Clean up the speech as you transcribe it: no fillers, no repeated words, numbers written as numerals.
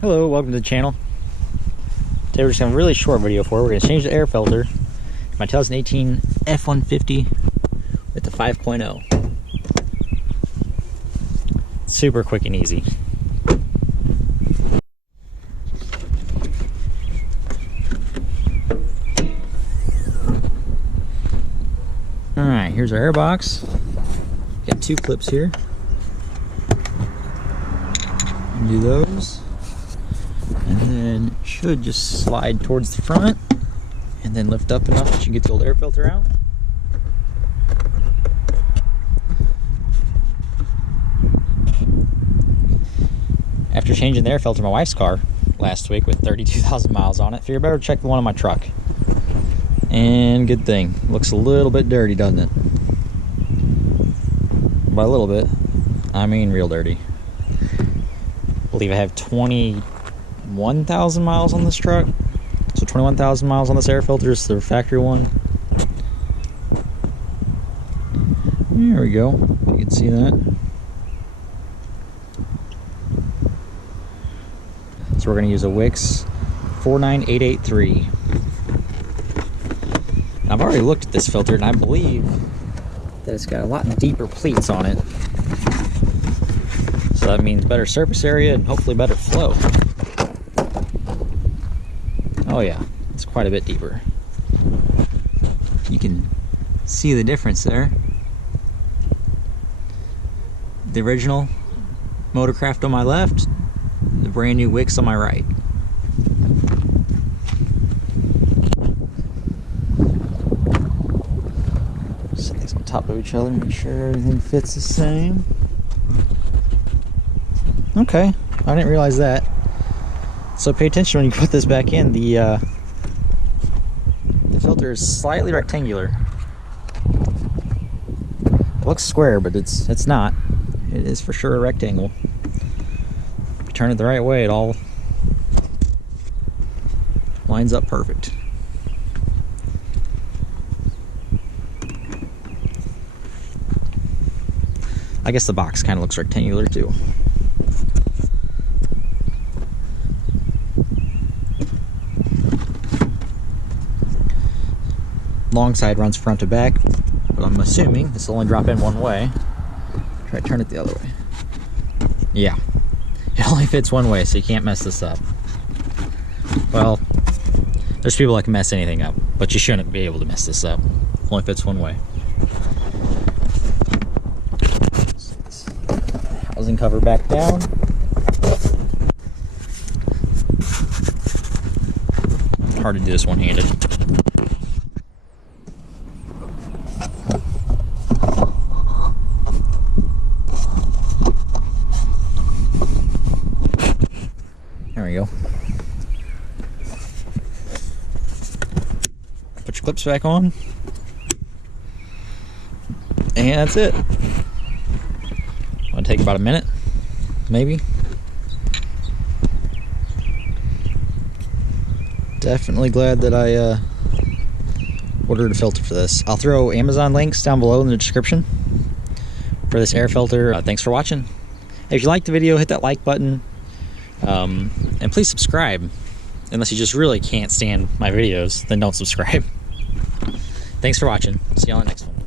Hello, welcome to the channel. Today we're just going to have a really short video for it. We're going to change the air filter in my 2018 F150 with the 5.0. Super quick and easy. Alright, here's our air box. Got two clips here. Do those. And then it should just slide towards the front and then lift up enough that you get the old air filter out. After changing the air filter in my wife's car last week with 32,000 miles on it, figured better check the one on my truck. And good thing, looks a little bit dirty, doesn't it? By a little bit, I mean real dirty. I believe I have 21,000 miles on this truck. So 21,000 miles on this air filter is the factory one. There we go. You can see that. So we're going to use a Wix 49883. I've already looked at this filter and I believe that it's got a lot deeper pleats on it. So that means better surface area and hopefully better flow. Oh yeah, it's quite a bit deeper. You can see the difference there. The original Motorcraft on my left, the brand new Wix on my right. Set these on top of each other, make sure everything fits the same. Okay, I didn't realize that. So pay attention when you put this back in. The filter is slightly rectangular. It looks square, but it's not. It is for sure a rectangle. If you turn it the right way, it all lines up perfect. I guess the box kind of looks rectangular too. Long side runs front to back, but I'm assuming this will only drop in one way. Try to turn it the other way. Yeah, it only fits one way, so you can't mess this up. Well, there's people that can mess anything up, but you shouldn't be able to mess this up. It only fits one way. Housing cover back down. Hard to do this one-handed. There we go. Put your clips back on. And that's it. It'll take about a minute, maybe. Definitely glad that I ordered a filter for this. I'll throw Amazon links down below in the description for this air filter. Thanks for watching. If you liked the video, hit that like button. And please subscribe. Unless you just really can't stand my videos, then don't subscribe. Thanks for watching. See you on the next one.